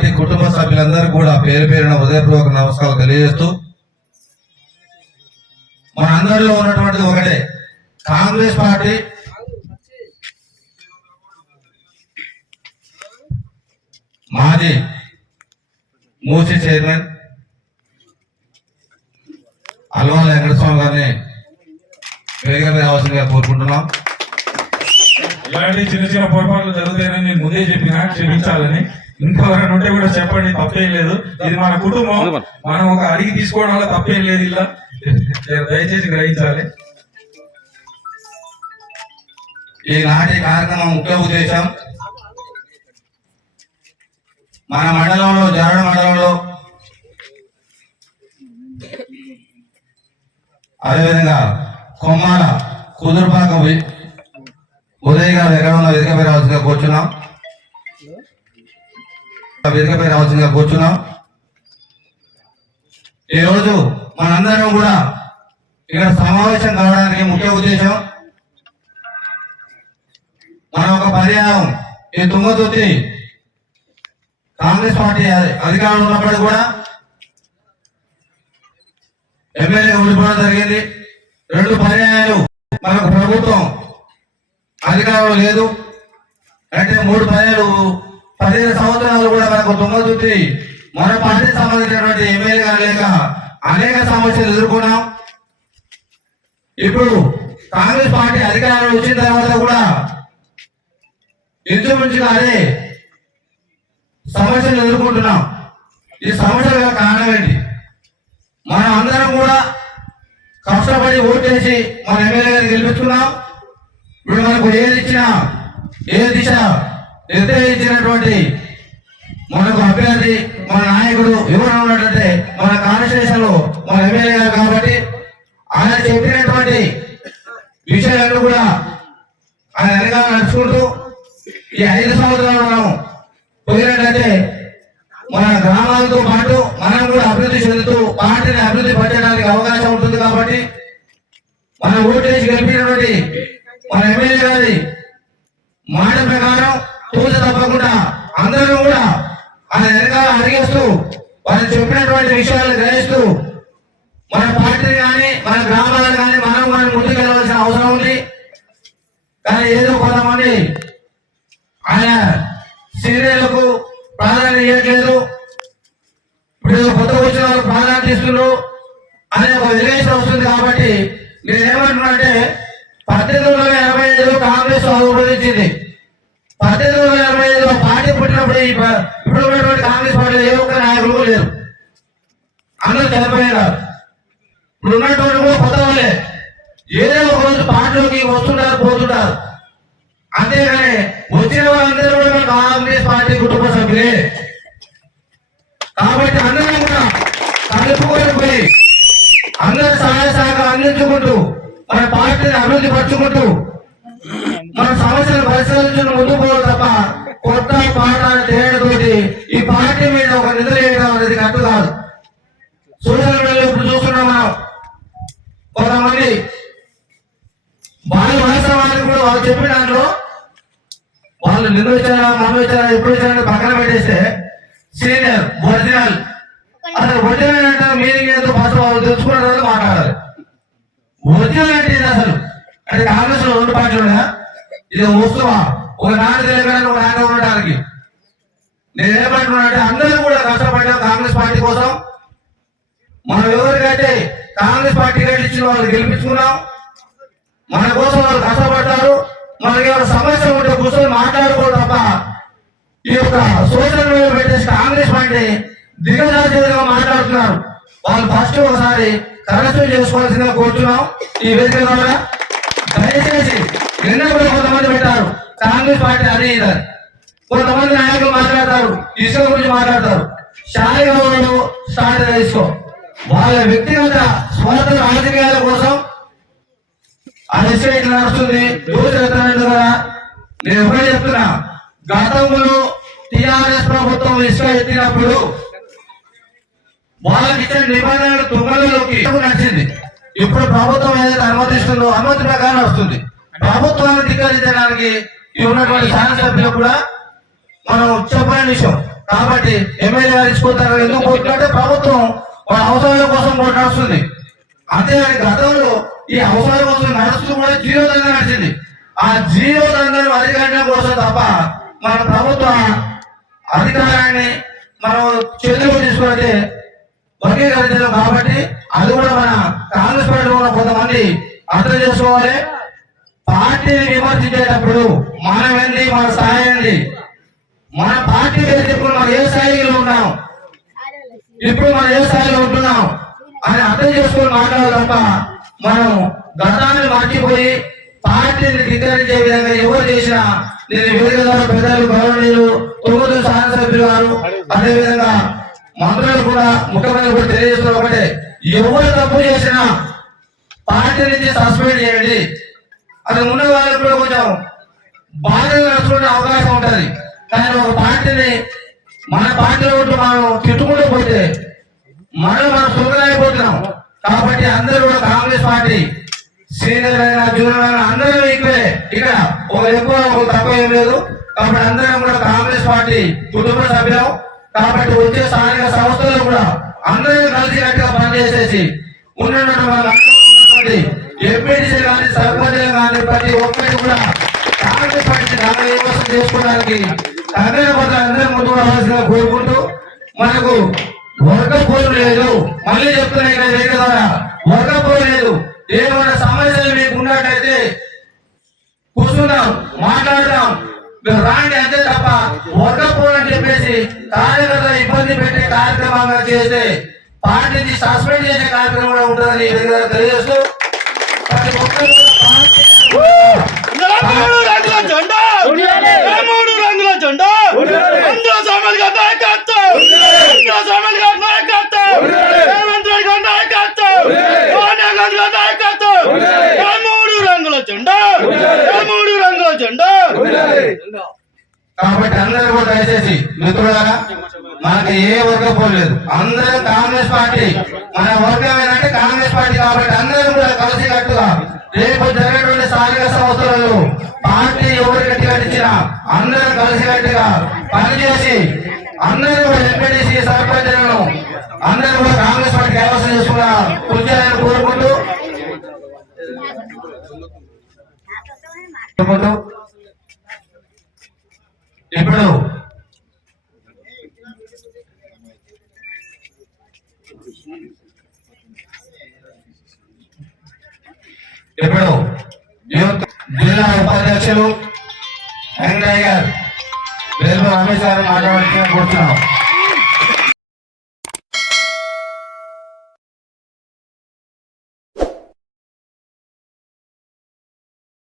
Party కుటుంబ సభ్యులందరూ కూడా పేరు పేరున హృదయపూర్వక నమస్కారాలు తెలియజేస్తూ, మనందరిలో ఉన్నటువంటిది ఒకటే, కాంగ్రెస్ పార్టీ మాజీ మూసీ చైర్మన్ అల్వాల వెంకటస్వామి గారిని వేదిక మీద అవసరంగా కోరుకుంటున్నాం. ఇలాంటి చిన్న చిన్న పొరపాట్లు జరుగుతాయని నేను ముందే చెప్పినా, క్షమించాలని. ఇంకెవరైనా ఉంటే కూడా చెప్పండి, తప్పేం లేదు. ఇది మన కుటుంబం, మనం ఒక అడిగి తీసుకోవడం వల్ల తప్పేం లేదు. ఇలా దయచేసి గ్రహించాలి. ఈనాటి కార్యక్రమం ముఖ్య ఉద్దేశం, మన మండలంలో జరడ మండలంలో అదేవిధంగా కొమ్మాల కుదురుపాక ఉదయ్ గారు ఎక్కడ ఉన్న వేదికపై రావాల్సిందిగా కూర్చున్నాం. వేదికపై రావాల్సిందిగా కూర్చున్నాం. ఈరోజు మనందరం కూడా ఇక్కడ సమావేశం కావడానికి ముఖ్య ఉద్దేశం, మనం ఒక పర్యాయం ఈ తుంగతుర్తి కాంగ్రెస్ పార్టీ అధికారంలో ఉన్నప్పటికీ కూడా ఎమ్మెల్యేగా ఓడిపోవడం జరిగింది. 2 పర్యాయాలు మనకు ప్రభుత్వం అధికారంలో లేదు. అంటే 3 పర్యాలు 15 సంవత్సరాలు కూడా మనకు తుంగతుర్తి మన పార్టీకి సంబంధించినటువంటి ఎమ్మెల్యేగా లేక అనేక సమస్యలు ఎదుర్కొన్నాం. ఇప్పుడు కాంగ్రెస్ పార్టీ అధికారంలో వచ్చిన తర్వాత కూడా ఇంచుమించుగా అదే సమస్యలు ఎదుర్కొంటున్నాం. ఈ సమస్యల కారణం ఏంటి? మనం అందరం కూడా కష్టపడి ఓటేసి మన ఎమ్మెల్యే గారిని గెలిపించుకున్నాం. ఇప్పుడు మనకు ఏది ఇచ్చినా, ఏ దిశ నిర్దేశించినటువంటి మనకు అభ్యర్థి, మన నాయకుడు ఎవరు ఉన్నట్లయితే మన కాన్స్టిట్యూషన్ లో మన ఎమ్మెల్యే గారు కాబట్టి ఆయన చెప్పినటువంటి విషయాలను కూడా ఆయన వెనకాల నడుచుకుంటూ ఈ 5 సంవత్సరాలు మనం పోయినట్లయితే మన గ్రామాలతో పాటు మనం కూడా అభివృద్ధి చెందుతూ పార్టీని అభివృద్ధి పరచడానికి అవకాశం ఉంటుంది. కాబట్టి మన ఓటేసి గెలిపినటువంటి మన ఎమ్మెల్యే గారి మాట ప్రకారం తూచ తప్పకుండా అందరూ కూడా ఆయన వెనకాల అడిగేస్తూ వాళ్ళు చెప్పినటువంటి విషయాలను గ్రహిస్తూ మన పార్టీని కానీ మన గ్రామాలను కానీ మనం ముందుకు వెళ్ళవలసిన అవసరం ఉంది. కానీ ఏదో కొంతమంది ఆయన సీరియళ్లకు ప్రాధాన్యత ఇవ్వట్లేదు, ఇప్పుడు కొత్త వచ్చిన వాళ్ళు ప్రాధాన్యత ఇస్తున్నారు అనే ఒక విలేషన్ వస్తుంది. కాబట్టి నేను ఏమంటున్నానంటే 1885 కాంగ్రెస్ ఆవిర్భవించింది. 1885 పార్టీ పుట్టినప్పుడు ఇప్పుడు ఉన్నటువంటి కాంగ్రెస్ పార్టీలో ఏ ఒక్క నాయకులు లేరు, అందరూ చనిపోయారు. ఇప్పుడు ఉన్నటువంటి కూడా కొత్త వాళ్ళే ఏదో ఒక రోజు పార్టీలోకి వస్తుంటారు, పోతుంటారు. అంతేగాని వచ్చిన వాళ్ళందరూ కూడా మన కాంగ్రెస్ పార్టీ కుటుంబ సభ్యులే. కాబట్టి అందరం కూడా కలుపుకొని పోయి అందరూ సహాయ సహకారం అందించుకుంటూ మన పార్టీని అభివృద్ధి పరచుకుంటూ మన సమస్యలు పరిశీలించుకుని ముందుకు పోవాలి తప్ప కొత్త పాట తేడాతోటి ఈ పార్టీ మీద ఒక నిద్ర వేయడం అనేది కరెక్ట్ కాదు. సోషల్ మీడియాలో ఇప్పుడు చూస్తున్నాం మనం, కొంతమంది వాళ్ళు వాస్తవానికి కూడా వాళ్ళు చెప్పిన దాంట్లో వాళ్ళు నిద్ర వచ్చారా మనం వచ్చారా ఎప్పుడు వచ్చారని పక్కన పెట్టేస్తే సీనియర్ ఒరిజినల్ అసలు ఒరిజినల్ అంటే మీనింగ్ ఏదో ఫస్ట్ వాళ్ళు తెలుసుకున్న తర్వాత మాట్లాడాలి. ఒరిజినల్ అంటే ఇది అసలు అంటే కాంగ్రెస్ లో 2 పార్టీలు ఉన్నాయా? ఇది వస్తువా? ఒక నాన్న తెలియడానికి ఒక నాన్న ఉండడానికి. నేనేమంటున్నా అంటే అందరూ కూడా కష్టపడ్డాం కాంగ్రెస్ పార్టీ కోసం. మనం ఎవరికైతే కాంగ్రెస్ పార్టీ ఇచ్చిన వాళ్ళు గెలిపించుకున్నాం, మన కోసం వాళ్ళు కష్టపడతారు. మనకి ఏమైనా సమస్య ఉంటే కూర్చొని మాట్లాడుకోవడం తప్ప ఈ యొక్క సోషల్ మీడియా పెట్టేసి కాంగ్రెస్ పార్టీ దిగజారుగా మాట్లాడుతున్నారు. వాళ్ళు ఫస్ట్ ఒకసారి కరెక్షన్ చేసుకోవాల్సిందిగా కోరుతున్నాం. ఈ వేదిక ద్వారా దయచేసి నిన్న కూడా కొంతమంది పెట్టారు కాంగ్రెస్ పార్టీ అది ఇది, కొంతమంది నాయకులు మాట్లాడతారు, ఇసుక గురించి మాట్లాడతారు. శాలిగౌరవం స్టార్ట్ చేసుకో వాళ్ళ వ్యక్తిగత స్వార్థ రాజకీయాల కోసం అది ఇట్లా నడుస్తుంది. కదా నేను ఎప్పుడే చెప్తున్నా, గతంలో టిఆర్ఎస్ ప్రభుత్వం ఇసుక ఎత్తినప్పుడు వాళ్ళకి ఇచ్చిన నిబంధనలు తుంగలోకి నడిచింది. ఇప్పుడు ప్రభుత్వం ఏదైతే అనుమతిస్తుందో అనుమతి ప్రకారం వస్తుంది. ప్రభుత్వాన్ని ధిక్కరించడానికి ఉన్నటువంటి శాసనసభ్యులు కూడా మనం చెప్పని విషయం. కాబట్టి ఎమ్మెల్యే గారు ఇచ్చుకుంటారు. ఎందుకు పోతుందంటే ప్రభుత్వం వాళ్ళ అవసరాల కోసం కూడా నడుస్తుంది. అంతేగాని గతంలో ఈ అవసరాల కోసం నడుస్తూ కూడా జీరో దందా నడిచింది. ఆ జీరో దందాను అధికారం కోసం తప్ప మన ప్రభుత్వ అధికారాన్ని మనం చేతిలో తీసుకుంటే వర్గీకరించడం. కాబట్టి అది కూడా మన కాంగ్రెస్ పార్టీలో ఉన్న కొంతమంది అర్థం చేసుకోవాలి. పార్టీని విమర్శించేటప్పుడు మనం ఏంటి, మన స్థాయి ఏంటి, మన పార్టీ ఇప్పుడు మనం ఏ స్థాయిలో ఉన్నాం, ఇప్పుడు మనం ఏ స్థాయిలో ఉంటున్నాం అని అర్థం చేసుకొని మాట్లాడాలి తప్ప మనం గతాన్ని మర్చిపోయి పార్టీని ధిక్కరించే విధంగా ఎవరు చేసినా నేను వేదిక ద్వారా పెద్దలు గౌరవనీయులు తొమ్మిది శాసనసభ్యులు గారు అదేవిధంగా మంత్రులు కూడా ముఖ్యమంత్రి కూడా తెలియజేస్తున్నారు. ఒకటే, ఎవరు తప్పు చేసినా పార్టీ నుంచి సస్పెండ్ చేయండి. అది ఉన్న వాళ్ళకి కూడా కొంచెం బాధ్యత నడుచుకునే అవకాశం ఉంటుంది. కానీ ఒక పార్టీని మన పార్టీలో ఉంటూ మనం తిట్టుకుంటూ పోతే మనం సుఖమైపోతున్నాం. కాబట్టి అందరూ కూడా కాంగ్రెస్ పార్టీ సీనియర్ అయినా జూనియర్ అయినా అందరూ ఈక్వలే. ఇక్కడ ఒక ఎక్కువ ఒక తక్కువ ఏం లేదు. కాబట్టి అందరం కూడా కాంగ్రెస్ పార్టీ కుటుంబ సభ్యులం. కాబట్టి వచ్చే స్థానిక సంస్థలు కూడా అందరూ కలిసికట్టుగా పనిచేసేసి ఉన్నటువంటి ఎంపీటీసీ కానీ సర్పంచులు కానీ ప్రతి ఒక్కరికి కూడా కాంగ్రెస్ పార్టీ విమర్శనం చేసుకోవడానికి అందరం ముందు రావాల్సిందిగా కోరుకుంటూ, మనకు వర్గ పోరు లేదు. మళ్ళీ చెప్తున్నాయి ఇక్కడ వేదిక ద్వారా వర్గ పోరు లేదు. ఏమైనా సమస్యలు మీకు ఉన్నట్టయితే కూర్చుందాం, మాట్లాడదాం, మీరు రాండి అంతే తప్ప వర్గ పోరు అని చెప్పేసి కార్యకర్త ఇబ్బంది పెట్టే కార్యక్రమంగా చేస్తే పార్టీని సస్పెండ్ చేసే కార్యక్రమం కూడా ఉంటుందని తెలియజేస్తూ ప్రతి ఒక్కరు కాబట్టి అందరూ కూడా దయచేసి మిత్రులారా మనకి ఏ వర్గం పోలేదు. అందరూ కాంగ్రెస్ పార్టీ, మన వర్గం ఏంటంటే కాంగ్రెస్ పార్టీ. కాబట్టి అందరూ కూడా కలిసికట్టుగా రేపు జరిగినటువంటి స్థానిక సంస్థలలో పార్టీ ఎవరు గట్టిగా ఇచ్చినా అందరూ కలిసికట్టుగా పనిచేసి అందరూ కూడా ఎంపీటీసీ సర్పంచులను అందరూ కూడా కాంగ్రెస్ పార్టీ కైవసం చేసుకున్న కృషి కోరుకుంటూ ఇప్పుడు జిల్లా ఉపాధ్యక్షులు వెంకటయ్య గారు రమేష్ గారు మాట్లాడుతూ కూర్చున్నాం.